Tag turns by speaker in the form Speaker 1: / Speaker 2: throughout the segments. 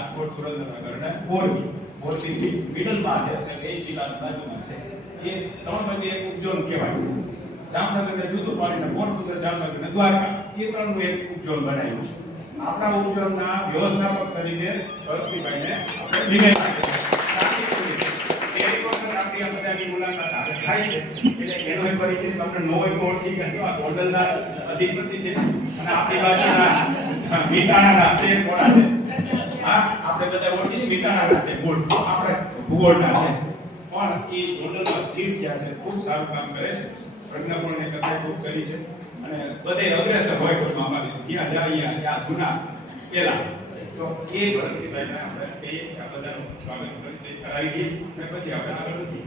Speaker 1: રાજકોટ સુરેન્દ્રનગર મોરબી. મોરબી મિડલમાં છે અને બે જિલ્લા બાજુમાં છે. એ ત્રણ પછી એક ઉપઝોન કહેવાય. જામનગરને જુદું પાડીને પોરબંદર જામનગર ને દ્વારકા. એ ત્રણનું એક ઉપઝોન બનાવ્યું છે. આપણા ઉપઝોનના વ્યવસ્થાપક તરીકે ભરતસિંહભાઈને કર્યો છે. પહેલી વખત આપણી આ બધાની મુલાકાત આપણે થાય છે. એટલે એનો એ પરિચય તમને ન હોય ઓળખી ગયો આ ગોંડલના અધિપતિ છે. અને આપણી બાજુના મીઠાના રાષ્ટ્રીય કોડા છે. હા, આપણે બધા ઓળખી મીઠાના છે ગોળ આપણે ભૂગોળના છે. પણ એ ગોંડલમાં સ્થિર થયા છે. ખૂબ સારું કામ કરે છે. પ્રજ્ઞાપણને કથા ખૂબ કરી છે. અને બધે અગ્રેસર હોય કોઈ મામાને જ્યાં જ્યાં અહીંયા જૂના પેલા તો એ પરિસ્થિતિને આપણે એ આ બધાનું સ્વાગત પરિચય કરાવી દઈએ અને પછી આપણે આગળ વધીએ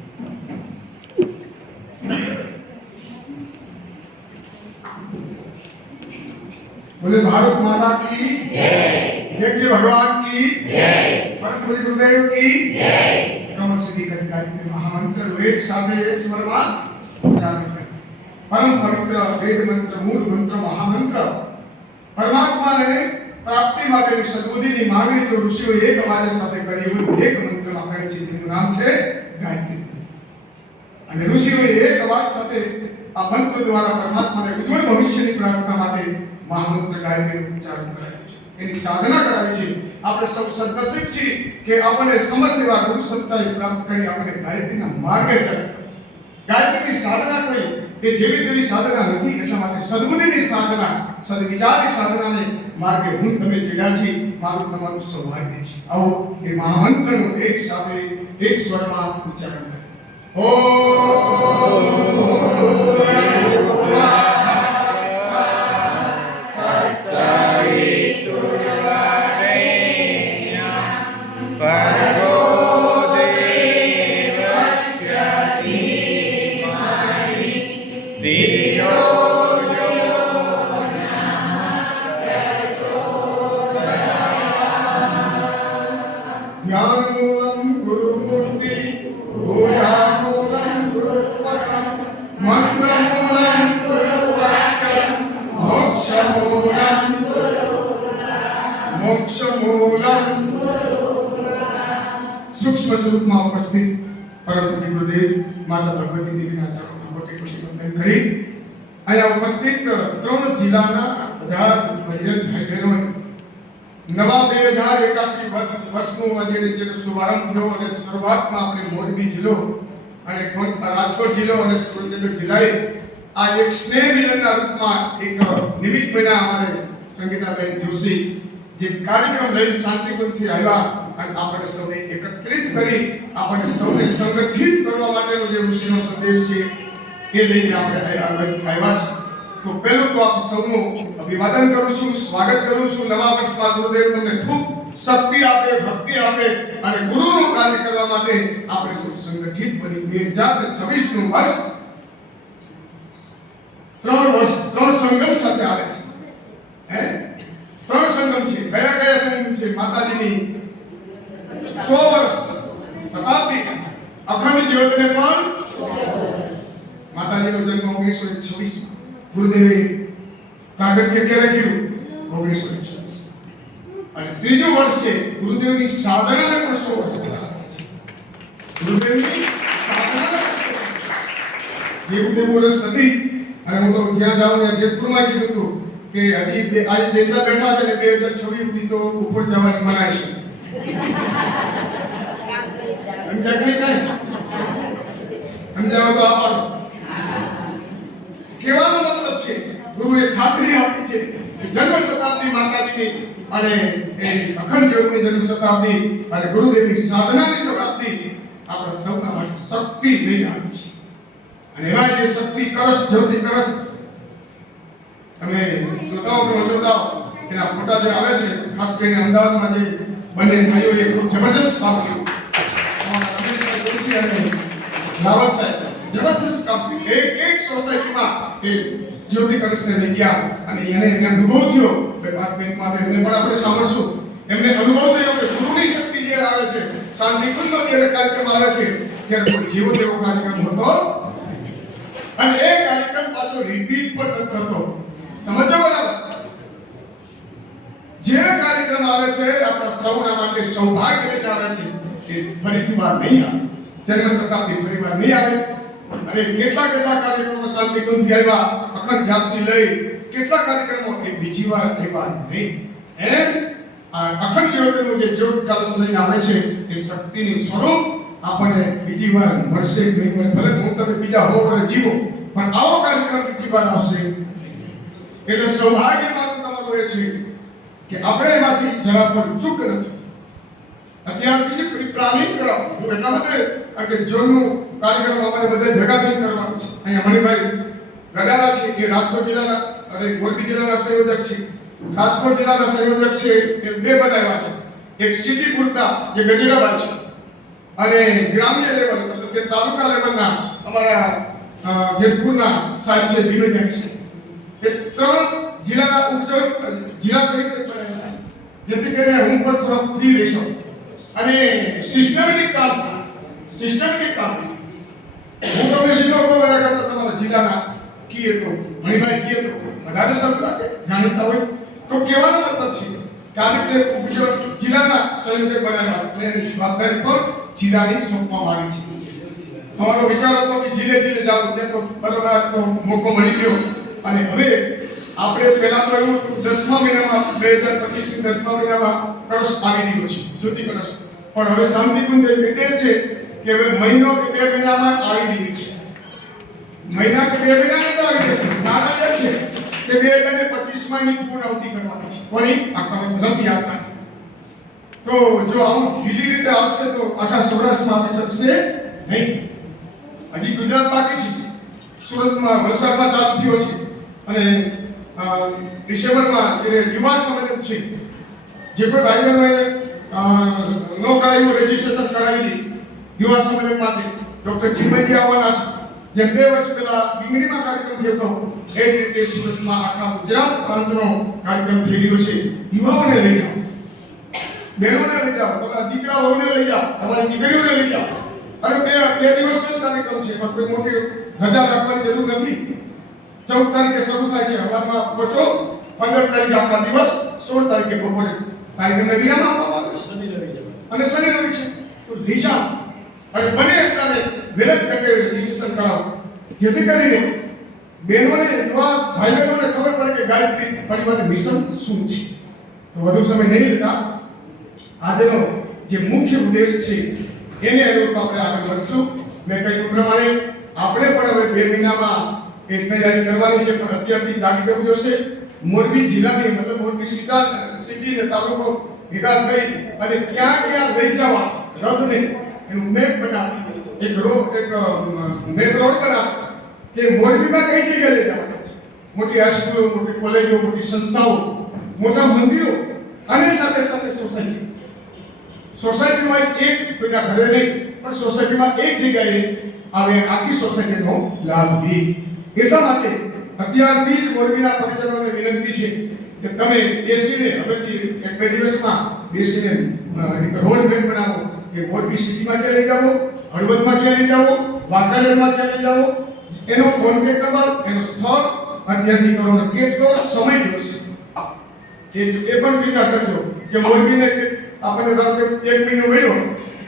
Speaker 2: बोले भारत माता की जय यज्ञ भगवान की जय परम गुरु गुरुदेव की जय कमर सिद्धि कर के महामंत्र वेद साधे एक स्मरण उच्चारण करें परम पवित्र वेद मंत्र मूल मंत्र महामंत्र પરમાત્મા ને પ્રાપ્તિ માટેની સદબુદ્ધિની માંગણી તો ઋષિઓ એક અવાજ સાથે કરી હોય એક મંત્રમાં કરી છે તેનું નામ છે ગાયત્રી અને ઋષિઓએ એક અવાજ સાથે આ મંત્ર દ્વારા પરમાત્માને ઉજ્જવળ ભવિષ્યની પ્રાર્થના માટે મહામંત્ર ગાયત્રીનું ઉચ્ચારણ કરાયું છે. એની સાધના કરાવી છે. આપણે સૌ સદનસીબ છીએ કે આપણને સમર્થ એવા ગુરુ સત્તાએ પ્રાપ્ત કરી આપણે ગાયત્રીના માર્ગે ચાલે ગાયત્રીની સાધના કરી એ જેવી તેવી સાધના નથી, એટલા માટે સદબુદ્ધિની સાધના, સદવિચારની સાધનાને માર્ગે હું તમે ચડ્યા છે, મારું તમારું સૌભાગ્ય છે. આવો, એ મહામંત્રનું એક સાથે, એક સ્વરમાં ઉચ્ચારણ કરો. ध्यानमूलं गुरुमूर्ति पूजामूलं गुरुपदं मन्त्रमूलं गुरुवाक्यं मोक्षमूलं મોક્ષમૂલમ સૂક્ષ્મ સ્વરૂપમાં ઉપસ્થિત પરમ પૂજ્ય ગુરુદેવ માતા ભગવતી દેવીના ચરણોમાં કોટી કોટી વંદન કરી અહીંયા ઉપસ્થિત ત્રણ જિલ્લાના બધા ભજન ભાઈ બહેનોએ નવા બે હજાર એકાસી વર્ષનું આજે જેનો શુભારંભ થયો અને શરૂઆતમાં આપણે મોરબી જિલ્લો અને રાજકોટ જિલ્લો અને સુરેન્દ્રનગર જિલ્લાએ આ એક સ્નેહ મિલનના રૂપમાં એક નિમિત્ત બન્યા અમારે સંગીતાબેન જોશી. જે કાર્યક્રમ લઈને શાંતિપુરથી આવ્યા અને આપણને સૌને એકત્રિત કરી આપણને સૌને સંગઠિત કરવા માટેનો જે ઋષિનો સંદેશ છે એ લઈને આપણે આવ્યા છે તો પહેલું તો આપ સૌનું અભિવાદન કરું છું, સ્વાગત કરું છું. નવા વર્ષમાં ગુરુદેવ તમને ખૂબ શક્તિ આપે, ભક્તિ આપે અને ગુરુનું કાર્ય કરવા માટે આપણે સૌ સંગઠિત બની. બે હજાર છવ્વીસનું વર્ષ ત્રણ વર્ષ ત્રણ સંગમ સાથે આવે છે હે ત્રણ સંગમ છે કયા કયા સંગમ છે માતાજીની સો વર્ષ શતાબ્દી અખંડ જ્યોતને પણ માતાજીનો જન્મ ઓગણીસો છવ્વીસ ગુરુદેવે પ્રાગટ્ય ક્યારે લખ્યું ઓગણીસો છવ્વીસ અને ત્રીજું વર્ષ છે, ગુરુદેવની સાધનાને પણ સો વર્ષ છે ગુરુદેવની સાધનાને. જેવું વર્ષ નથી, અને હું તો જ્યાં જાઉં ત્યાં જેતપુરમાં કીધું હતું કે હજી આજે જેટલા બેઠા છે ને બે હજાર છવ્વીસ સુધી તો ઉપર જવાની મનાય છે. સમજ્યા કે નહીં કાંઈ? સમજાવો તો આપો કહેવાનો ગુરુએ ખાતરી આપી છે કે જન્મ શતાબ્દી માતાજીની અને એ અખંડ યોગની જન્મ શતાબ્દી અને ગુરુદેવની સાધનાની શતાબ્દી આપણા સૌના માટે શક્તિ લઈને આવી છે. અને એવા જે શક્તિ, કળશ જ્યોતિ કળશ, તમે શ્રોતાઓ કે મચોતાઓ એના ફોટા જે આવે છે, ખાસ કરીને અમદાવાદમાં જે બંને ભાઈઓએ ખૂબ જબરદસ્ત કામ કર્યું રાવલ સાહેબ. કાર્યક્રમ પાછો રિપીટ પણ થતો. સમજો બરાબર? જે કાર્યક્રમ આવે છે, આપણા સૌના માટે સૌભાગ્ય લઈને આવે છે, એ ફરીથી વાર નહીં આવે. જન્મ શતાબ્દી ફરી વાર નહીં આવે. અને કેટલા કેટલા કાર્યક્રમો શાંતિકુંજથી આવ્યા, અખંડ જાતથી લઈ કેટલા કાર્યક્રમો એ બીજી વાર એવા નહીં. એમ આ અખંડ જ્યોતિનું જે જ્યોત કલશ લઈને આવે છે, એ શક્તિનું સ્વરૂપ આપણને બીજી વાર મળશે નહીં મળે. ભલે હું તમે બીજા હો અને જીવો, પણ આવો કાર્યક્રમ બીજી વાર આવશે. એટલે સૌભાગ્ય મારું તમારું એ છે કે આપણે એમાંથી જરા પણ ચૂક નથી. અત્યારથી જ પ્લાનિંગ કરાવો. હું એટલા માટે કે જોનનું કાર્યક્રમ અમારે બધા ભેગા થઈને કરવાનું છે. અહીંયા મણિભાઈ ગડાલા છે એ રાજકોટ જિલ્લાના અને મોરબી જિલ્લાના સંયોજક છે. રાજકોટ જિલ્લાના સંયોજક છે, એ બે બનાવ્યા છે. એક સિટી પૂરતા, જે ગજેરાબાદ છે. અને ગ્રામ્ય લેવલ મતલબ કે તાલુકા લેવલના અમારા જેતપુરના સાહેબ છે વિનોદન છે. એ ત્રણ જિલ્લાના ઉપચર જિલ્લા સહિત બનાવ્યા છે. જેથી કરીને હું પણ થોડો ફ્રી રહી શકું અને સિસ્ટમેટિક કામ સિસ્ટમેટિક કામ તમને સીધો કરતા તમારા જિલ્લાના કીએ તો મણિભાઈ કીએ તો વધારે સરળ લાગે જાણીતા હોય. તો કહેવાનો મતલબ છે કારણ કે ઉપજો જિલ્લાના સંયોજક બનાવ્યા છે. અને જવાબદારી પણ જિલ્લાની સોંપવામાં આવી છે. તમારો વિચાર હતો કે જિલ્લે જિલ્લે જાવ તે તો બરોબર મોકો મળી ગયો. અને હવે આપણે પહેલા તો એવું દસમા મહિનામાં, બે હજાર પચીસ દસમા મહિનામાં કળશ આવી રહ્યો છે, જ્યોતિ કળશ. પણ હવે શાંતિપુંજ નિર્દેશ છે કે હવે મહિનો કે બે મહિનામાં આવી રહ્યું છે. મહિના કે બે મહિના તો આવી જશે. નાના છે કે બે હજાર પચીસમાં એની પૂર્ણાવતિ કરવાની છે. કોની આખા નથી આપવાની તો જો આવું ઢીલી રીતે આવશે તો આખા સૌરાષ્ટ્રમાં આવી શકશે નહીં. હજી ગુજરાત બાકી છે. સુરતમાં વલસાડમાં ચાલુ થયો છે. અને ડિસેમ્બરમાં જે યુવા સંમેલન છે, જે કોઈ ભાઈ બહેનોએ નો ન કરાવ્યું રજીસ્ટ્રેશન કરાવી દી યુવા સંમેલન માટે ડોક્ટર ચિન્મયજી આવવાના છે. જેમ બે વર્ષ પહેલા ડીંગણીમાં કાર્યક્રમ થયો હતો એ જ રીતે સુરતમાં આખા ગુજરાત પ્રાંતનો કાર્યક્રમ થઈ રહ્યો છે. યુવાઓને લઈ જાઓ. બહેનોને લઈ જાઓ. તમારા દીકરાઓને લઈ જાઓ. તમારી દીકરીઓને લઈ જાઓ. અરે બે બે દિવસનો કાર્યક્રમ છે પણ કોઈ મોટી રજા રાખવાની જરૂર નથી. ચૌદ તારીખે શરૂ થાય છે. હવારમાં પહોંચો. પંદર તારીખે આખા દિવસ સોળ તારીખે બપોરે. કાર્યક્રમને વિરામ આપવામાં આવે છે. અને શનિ રવિ છે. તો લઈ જાઓ. અને વહેલા જ રજીસ્ટ્રેશન કરાવો. જેથી કરીને બહેનોને યુવા ભાઈ બહેનોને ખબર પડે કે ગાયત્રી પરિવારનું મિશન શું છે. તો વધુ સમય નહીં લેતા આજનો જે મુખ્ય ઉદ્દેશ છે, એને અનુરૂપ આપણે આગળ વધશું. મેં કહ્યું પ્રમાણે આપણે પણ હવે બે મહિનામાં એ તૈયારી કરવાની છે, પણ અત્યારથી લાગી જોશે. મોરબી જિલ્લાની, મતલબ મોરબી સિટા સિટી ને તાલુકો ભેગા થઈ અને ક્યાં ક્યાં લઈ જવા રથને એનું મેપ બનાવી એક રોગ એક મેપ રોડ બનાવ કે મોરબીમાં કઈ જગ્યાએ જવા મોટી હાઈસ્કૂલો મોટી કોલેજો મોટી સંસ્થાઓ, મોટા મંદિરો, અને સાથે સાથે સોસાયટી સોસાયટીમાં એક કોઈના ઘરે નહીં, પણ સોસાયટીમાં એક જગ્યાએ આવે, આખી સોસાયટીનો લાભ લે. એટલા માટે અત્યારથી જ મોરબીના પરિજનોને વિનંતી છે કે તમે બેસીને, હવેથી એક દિવસમાં બેસીને એક રોડ મેપ બનાવો, કે મોરબી સિટીમાં ક્યાં લઈ જાવો હળવદમાં ક્યાં લઈ જાવો વાંકાનેરમાં ક્યાં લઈ જાવો એનો કોન્ટેક્ટ નંબર એનું સ્થળ અત્યારથી કરો અને કેટલો સમય જોશે. એ એ પણ વિચાર કરજો કે મોરબીને આપણે ધારો કે એક મહિનો મળ્યો,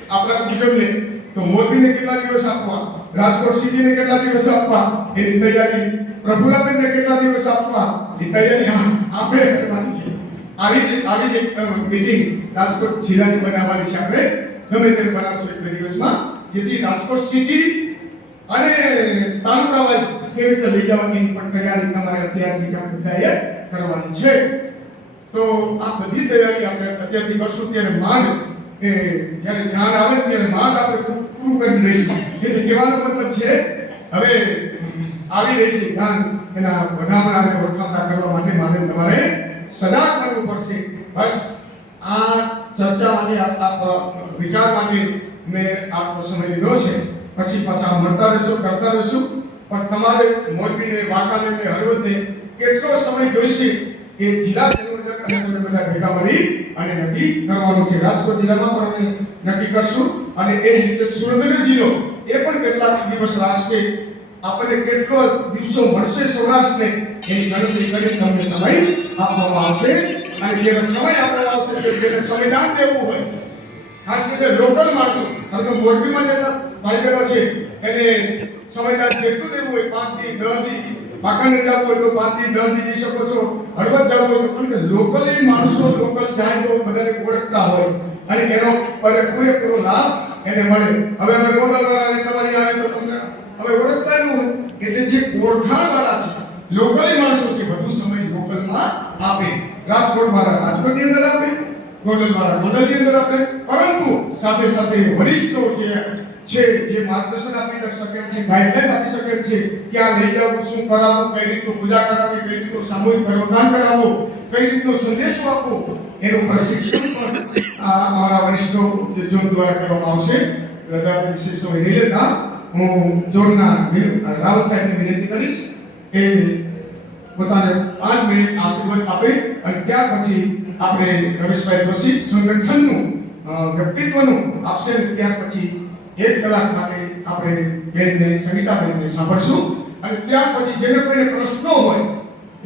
Speaker 2: આપણા ગુજરાતને તો મોરબીને કેટલા દિવસ આપવા? રાજકોટ સિટીને કેટલા દિવસ આપવા? એની તૈયારી પ્રફુલ્લાબેનને કેટલા દિવસ આપવા? એ તૈયારી આપણે કરવાની છે. આવી જ આવી જ મીટિંગ રાજકોટ જિલ્લાની બનાવવાની છે આપણે. ગમે તે બનાવશું એક બે દિવસમાં. જેથી રાજકોટ સિટી અને તાલુકા વાઇઝ કેવી રીતે લઈ જવાની પણ તૈયારી તમારે અત્યારથી આપણે કરવાની છે. તો આ બધી તૈયારી આપણે અત્યારથી કરશું, ત્યારે માંડ એ જ્યારે જાન આવે ત્યારે માંડ આપણે પૂરું કરી રહીશું એટલે કહેવાનો મતલબ છે, હવે આવી રહી છે જ્ઞાન, એના વધામણાને ઓળખાતા કરવા માટે મારે તમારે સદા કરવું પડશે. બસ આ ચર્ચા માટે આ, વિચાર માટે મેં આટલો સમય લીધો છે. પછી પાછા મળતા રહેશું, કરતા રહેશું. પણ તમારે મોરબીને, વાંકાનેરને, હળવદને કેટલો સમય જોઈશે એ જિલ્લા સંયોજક અને તમે બધા ભેગા મળી અને નક્કી કરવાનું છે. રાજકોટ જિલ્લામાં પણ અમે નક્કી કરશું. અને એ જ રીતે સુરેન્દ્રનગર જિલ્લો એ પણ કેટલાક દિવસ રાખશે આપણને કેટલો દિવસો મળશે સૌરાષ્ટ્રને, એની ગણતરી કરી તમને સમય આપવામાં આવશે. અને જે સમય આપવામાં આવશે તો જેને સંવિધાન દેવું હોય ખાસ કરીને લોકલ માણસો, કારણ કે મોરબીમાં જે ભાઈ છે, એને સમયના જેટલું દેવું હોય પાંચથી દસથી પાકાને જવું હોય તો પાંચથી દસથી જઈ શકો છો, હળવદ જવું હોય પણ કે લોકલી માણસો લોકલ જાય તો બધાને ઓળખતા હોય, અને એનો અને પૂરેપૂરો લાભ એને મળે. હવે અમે મોટા વાળા તમારી આવે તો તમને, હવે ઓળખતા ન હોય, એટલે જે ઓળખાણ વાળા છે, લોકલી માણસો છે, વધુ સમય લોકલમાં આપે. રાજકોટ મારા રાજકોટની અંદર આપે, ગોંડલ મારા ગોંડલની અંદર આપે. પરંતુ સાથે સાથે વરિષ્ઠો છે છે જે માર્ગદર્શન આપી શકે છે ગાઈડલાઈન આપી શકે છે ક્યાં લઈ જવું શું કરાવો, કઈ રીતનું પૂજા કરાવવી કઈ રીતનું સામૂહિક ગર્ભદાન કરાવો, કઈ રીતનો સંદેશો આપવો એનું પ્રશિક્ષણ પણ અમારા વરિષ્ઠો જે જોન દ્વારા કરવામાં આવશે. વધારે વિશેષ સમય નહીં લેતા હું જોનના રાહુલ સાહેબને વિનંતી કરીશ કે પોતાને પાંચ મિનિટ આશીર્વાદ આપે અને ત્યાર પછી આપણે રમેશભાઈ જોશી સંગઠનનું વ્યક્તિત્વનું આપશે ને ત્યાર પછી એક કલાક માટે આપણે બેનને, સંગીતાબેનને સાંભળશું. અને ત્યાર પછી જેને કોઈને પ્રશ્નો હોય,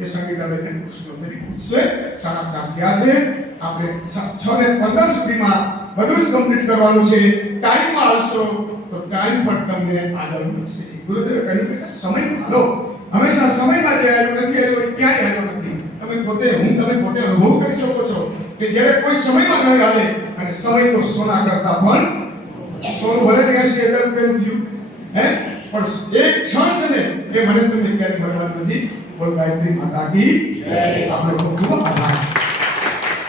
Speaker 2: એ સંગીતાબેનને પ્રશ્નો ફરી પૂછશે. સાડા ચાર થયા છે આપણે છ- ને પંદર સુધીમાં બધું જ કમ્પ્લીટ કરવાનું છે. ટાઈમમાં આવશો તો ટાઈમ પણ તમને આગળ વધશે. ગુરુદેવે કહ્યું કે સમય હાલો હંમેશા સમયમાં જે આવ્યો નથી આવ્યો ક્યાંય આવ્યો નથી. તમે પોતે, હું તમે પોતે અનુભવ કરી શકો છો. કે જ્યારે કોઈ સમયમાં ન હાલે અને સમય તો સોના કરતા પણ સોનું ભલે ને એસી હજાર રૂપિયાનું થયું, હે? પણ એક ક્ષણ છે ને, એ મને તમને ક્યારેય મળવાનું નથી. બોલ, ગાયત્રી માતા આપણે ખૂબ ખૂબ